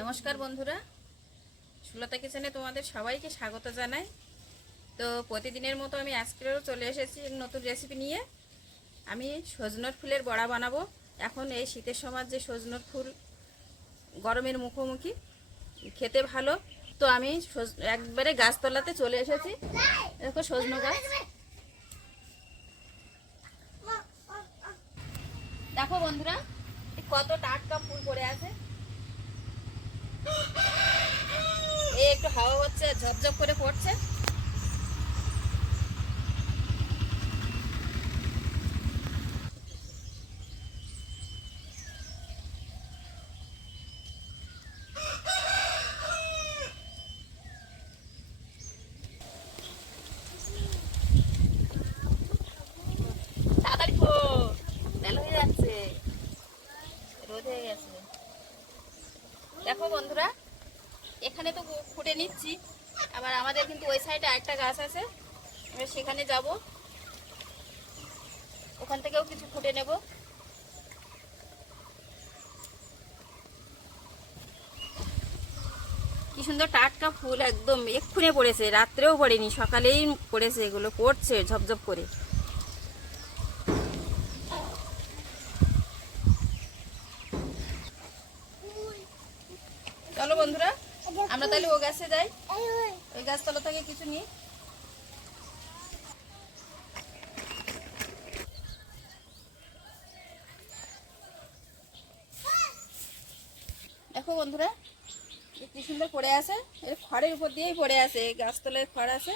নমস্কার বন্ধুরা, সুলতা কিচেনে তোমাদের সবাইকে স্বাগত জানাই। তো প্রতিদিনের মতো আমি আজকেও চলে এসেছি নতুন রেসিপি নিয়ে। আমি সজনের ফুলের বড়া বানাবো। এখন এই শীতের সময় যে সজনের ফুল গরমের মুখোমুখি, খেতে ভালো। তো আমি একবারে গাছতলাতে চলে এসেছি। দেখো সজনে গাছ, দেখো বন্ধুরা কত টাটকা ফুল পড়ে আছে। এই একটু হাওয়া হচ্ছে, ঝপঝপ করে পড়ছে। তাড়াতাড়ি বেলা হয়ে যাচ্ছে, রোদ হয়ে গেছে। দেখো বন্ধুরা, এখানে তো ফুটে নিচ্ছি, আবার আমাদের কিন্তু ওই সাইডে একটা গাছ আছে, আমরা সেখানে যাব, ওখান থেকেও কিছু ফুটে নেব। কি সুন্দর টাটকা ফুল, একদম এক্ষুনি পড়েছে, রাত্রেও পড়েনি, সকালেই পড়েছে, এগুলো পড়ছে ঝপঝপ করে। চলো বন্ধুরা, আমরা তাহলে ও গাছে যাই, ওই গাছতলা থেকে কিছু নিই। দেখো বন্ধুরা, কি সুন্দর পড়ে আছে, খড়ের উপর দিয়েই পড়ে আছে, গাছতলায় খড় আছে,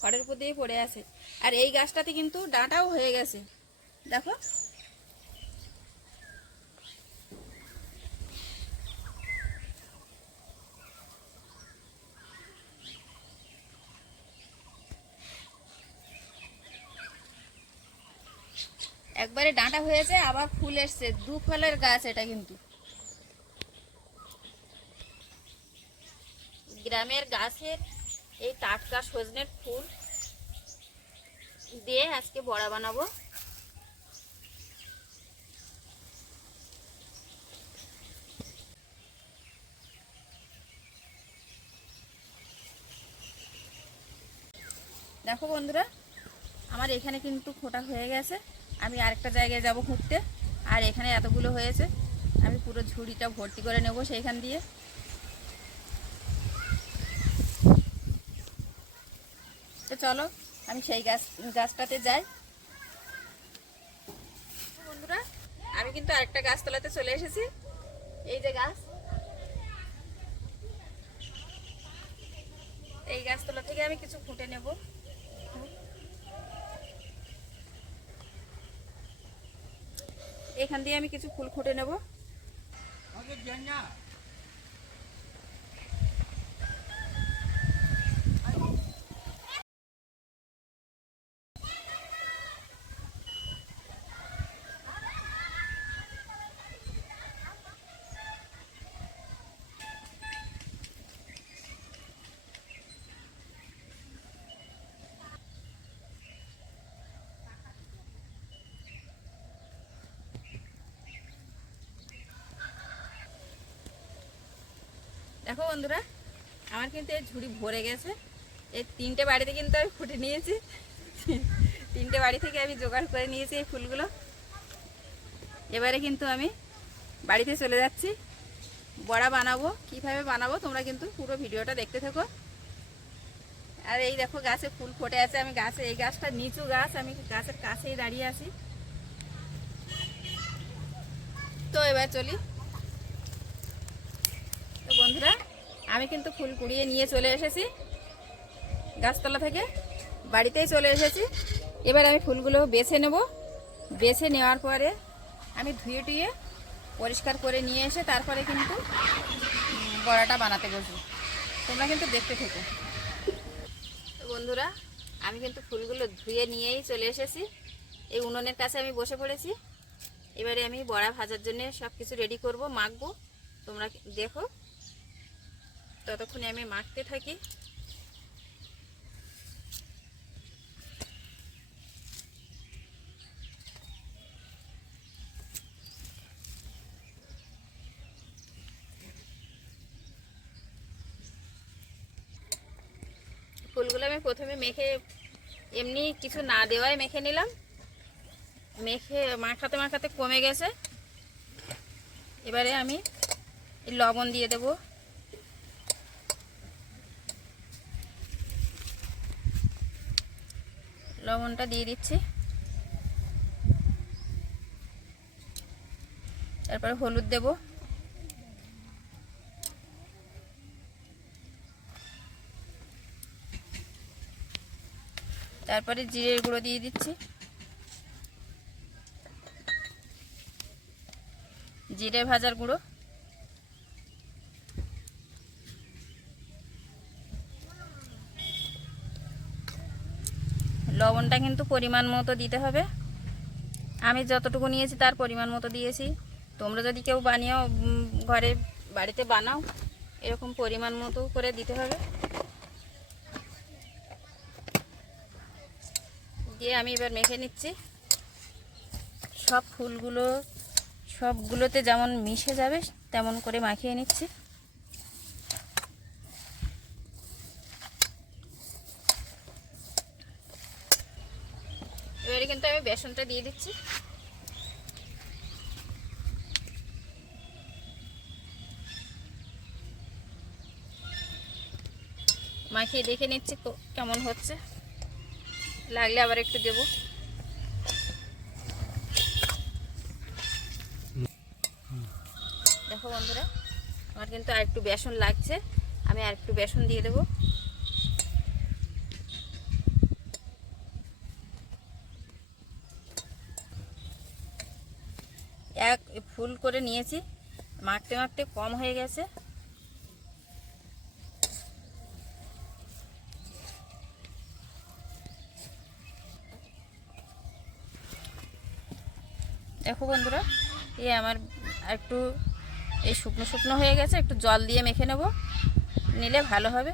খড়ের উপর দিয়েই পড়ে আছে। আর এই গাছটাতে কিন্তু ডাঁটাও হয়ে গেছে, দেখো। একবারে ডাঁটা হয়েছে, আবার ফুল এসছে, দু ফলের গাছ এটা কিন্তু। গ্রামের গাছের এই টাটকা সজনের ফুল দিয়ে আজকে বড়া বানাবো। দেখো বন্ধুরা, আমার এখানে কিন্তু ফোটা হয়ে গেছে, আমি আরেকটা জায়গায় যাব খুঁড়তে। আর এখানে এতগুলো হয়েছে, আমি পুরো ঝুড়িটা ভর্তি করে নেব সেইখান দিয়ে। তো চলো আমি সেই গাছটাতে যাই। বন্ধুরা, আমি কিন্তু আরেকটা গাছতলাতে চলে এসেছি, এই যে গাছ, এই গাছতলা থেকে আমি কিছু ফুটে নেব। এখান দিয়ে আমি কিছু ফুল ফুটে নেব। দেখো বন্ধুরা, আমার কিন্তু এই ঝুড়ি ভরে গেছে। এই তিনটে বাড়িতে কিন্তু আমি ফুটে নিয়েছি, তিনটে বাড়ি থেকে আমি জোগাড় করে নিয়েছি এই ফুলগুলো। এবারে কিন্তু আমি বাড়িতে চলে যাচ্ছি, বড়া বানাবো। কিভাবে বানাবো তোমরা কিন্তু পুরো ভিডিওটা দেখতে থাকো। আর এই দেখো গাছে ফুল ফুটে আছে, আমি গাছে, এই গাছটা নিচু গাছ, আমি গাছের কাছেই দাঁড়িয়ে আছি। তো এবার চলি। তো বন্ধুরা, আমি কিন্তু ফুল কুড়িয়ে নিয়ে চলে এসেছি গাছতলা থেকে, বাড়িতেই চলে এসেছি। এবার আমি ফুলগুলো বেছে নেব। বেছে নেওয়ার পরে আমি ধুয়ে টুয়ে পরিষ্কার করে নিয়ে এসে তারপরে কিন্তু বড়াটা বানাতে বসবো। তোমরা কিন্তু দেখতে থেকো। তো বন্ধুরা, আমি কিন্তু ফুলগুলো ধুয়ে নিয়েই চলে এসেছি, এই উনুনের কাছে আমি বসে পড়েছি। এবারে আমি বড়া ভাজার জন্য সব কিছু রেডি করব, মাখবো। তোমরা দেখো, ততক্ষণে আমি মাখতে থাকি। আমি প্রথমে মেখে এমনি কিছু না দেওয়াই মেখে নিলাম। মেখে মাখাতে মাখাতে কমে গেছে। এবারে আমি লবণ দিয়ে দেব। লবণটা দিয়ে দিচ্ছি। তারপরে হলুদ দেব। তারপরে জিরের গুঁড়ো দিয়ে দিচ্ছি। জিরে ভাজার গুঁড়ো, লবণটা কিন্তু পরিমাণ মতো দিতে হবে। আমি যতটুকু নিয়েছি তার পরিমাণ মতো দিয়েছি। তোমরা যদি কেউ বানিয়েও ঘরে বাড়িতে বানাও, এরকম পরিমাণ মতো করে দিতে হবে। দিয়ে আমি এবার মেখে নিচ্ছি। সব ফুলগুলো সবগুলোতে যেমন মিশে যাবে তেমন করে মাখিয়ে নিচ্ছি। এবারে কিন্তু আমি বেসনটা দিয়ে দিচ্ছি। মাখিয়ে দেখে নিচ্ছি কেমন হচ্ছে, লাগলে আবার একটু দেব। দেখো বন্ধুরা, আমার কিন্তু আর একটু বেসন লাগছে, আমি আর একটু বেসন দিয়ে দেব। এক ফুল করে নিয়েছি, মাখতে মাখতে কম হয়ে গেছে। দেখো বন্ধুরা, এই আমার একটু এই শুকনো শুকনো হয়ে গেছে, একটু জল দিয়ে মেখে নেব, নিলে ভালো হবে।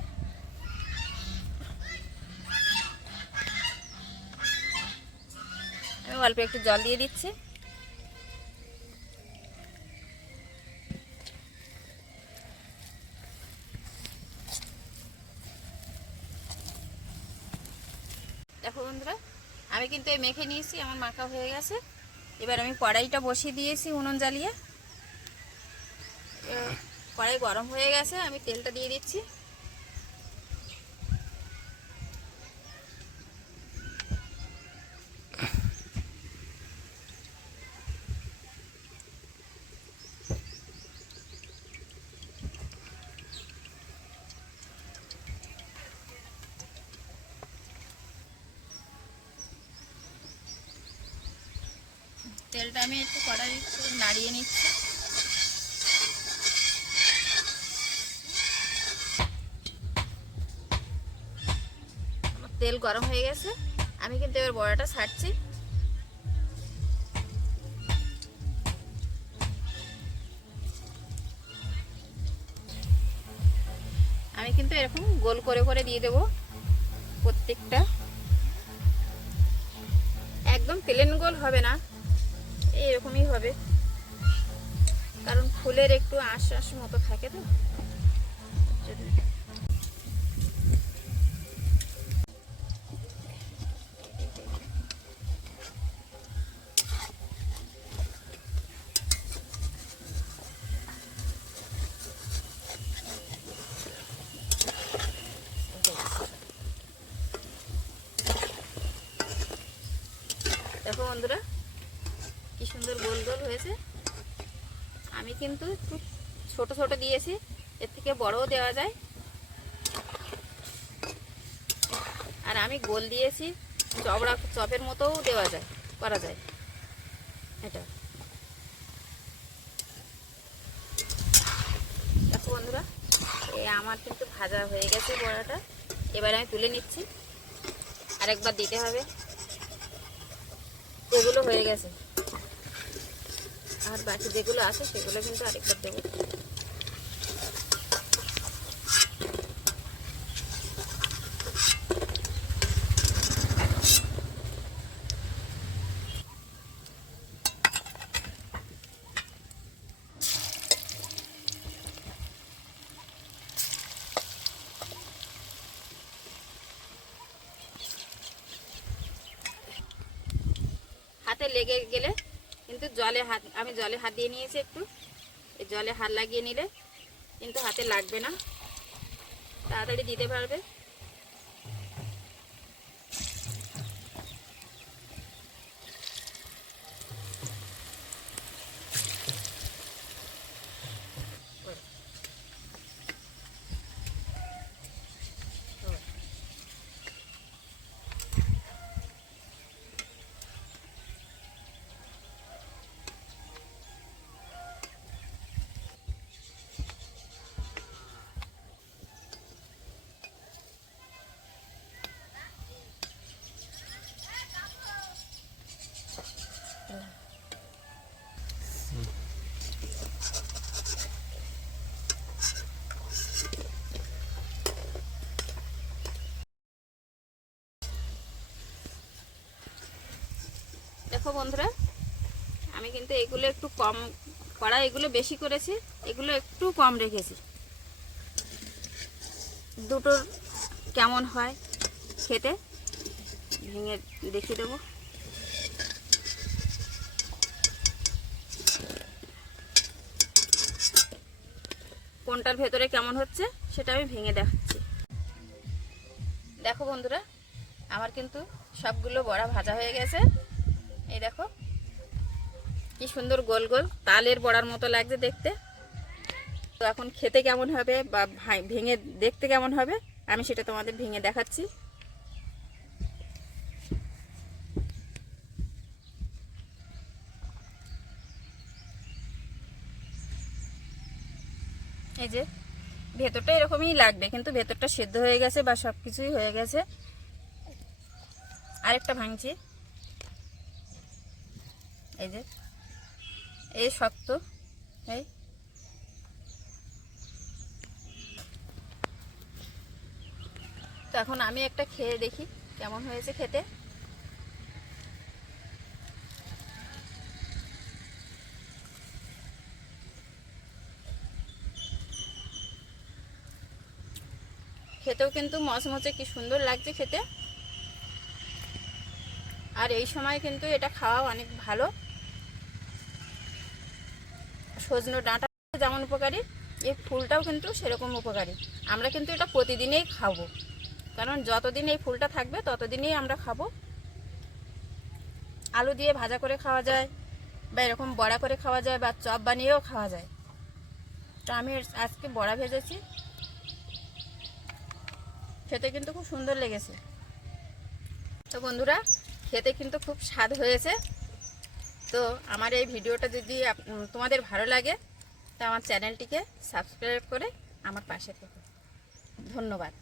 আমি অল্প একটু জল দিয়ে দিচ্ছি। দেখো বন্ধুরা, আমি কিন্তু এই মেখে নিয়েছি, আমার মাখা হয়ে গেছে। এবার আমি কড়াইটা বসিয়ে দিয়েছি উনুন জ্বালিয়ে। কড়াই গরম হয়ে গেছে, আমি তেলটা দিয়ে দিচ্ছি। তেলটা আমি একটু কড়াই নাড়িয়ে নিচ্ছি। আমার তেল গরম হয়ে গেছে, আমি কিন্তু এবার বড়াটা ছাড়ছি। আমি কিন্তু এরকম গোল করে করে দিয়ে দেব প্রত্যেকটা। একদম প্লেন গোল হবে না, এইরকমই হবে, কারণ ফুলের একটু আঁশ আঁশ মতো থাকে তো। দেখো বন্ধুরা, কি সুন্দর গোল গোল হয়েছে। আমি কিন্তু একটু ছোট ছোট দিয়েছি, এর থেকে বড়ও দেওয়া যায়। আর আমি গোল দিয়েছি, চওড়া চপের মতোও দেওয়া যায়, করা যায় এটা। দেখো বন্ধুরা, এই আমার কিন্তু ভাজা হয়ে গেছে বড়াটা। এবারে আমি তুলে নিচ্ছি, আরেকবার দিতে হবে। এগুলো হয়ে গেছে, আর বাকি যেগুলো আছে সেগুলো কিন্তু আরেকবার দেবো। লেগে গেলে কিন্তু আমি জলে হাত দিয়ে নিয়েছি, একটু এই জলে হাত লাগিয়ে নিলে কিন্তু হাতে লাগবে না, তাড়াতাড়ি দিতে পারবে। দেখো বন্ধুরা, আমি কিন্তু এগুলো একটু কম করা, এগুলো বেশি করেছি, এগুলো একটু কম রেখেছি। দুটোর কেমন হয় খেতে ভেঙে দেখিয়ে দেবো। কোনটার ভেতরে কেমন হচ্ছে সেটা আমি ভেঙে দেখাচ্ছি। দেখো বন্ধুরা, আমার কিন্তু সবগুলো বড়া ভাজা হয়ে গেছে। এই দেখো কি সুন্দর গোল গোল তালের বড়ার মতো লাগছে দেখতে। তো এখন খেতে কেমন হবে বা ভেঙে দেখতে কেমন হবে আমি সেটা তোমাদের ভেঙে দেখাচ্ছি। এই যে ভেতরটা এরকমই লাগবে, কিন্তু ভেতরটা সেদ্ধ হয়ে গেছে বা সব কিছুই হয়ে গেছে। আরেকটা ভাঙছি, এই যে এই শক্ত, এই তো এখন আমি একটা খেয়ে দেখি কেমন হয়েছে খেতে। খেতেও কিন্তু মচমচে কি সুন্দর লাগছে খেতে। আর এই সময় কিন্তু এটা খাওয়া অনেক ভালো। সজনে ডাঁটা যেমন উপকারী, এই ফুলটাও কিন্তু সেরকম উপকারী। আমরা কিন্তু এটা প্রতিদিনই খাবো, কারণ যতদিন এই ফুলটা থাকবে ততদিনই আমরা খাবো। আলু দিয়ে ভাজা করে খাওয়া যায়, বা এরকম বড়া করে খাওয়া যায়, বা চপ বানিয়েও খাওয়া যায়। তো আমি আজকে বড়া ভেজেছি, খেতে কিন্তু খুব সুন্দর লেগেছে। তো বন্ধুরা, খেতে কিন্তু খুব স্বাদ হয়েছে। তো আমার এই ভিডিওটা যদি তোমাদের ভালো লাগে তো আমার চ্যানেলটিকে সাবস্ক্রাইব করে আমার পাশে থেকো। ধন্যবাদ।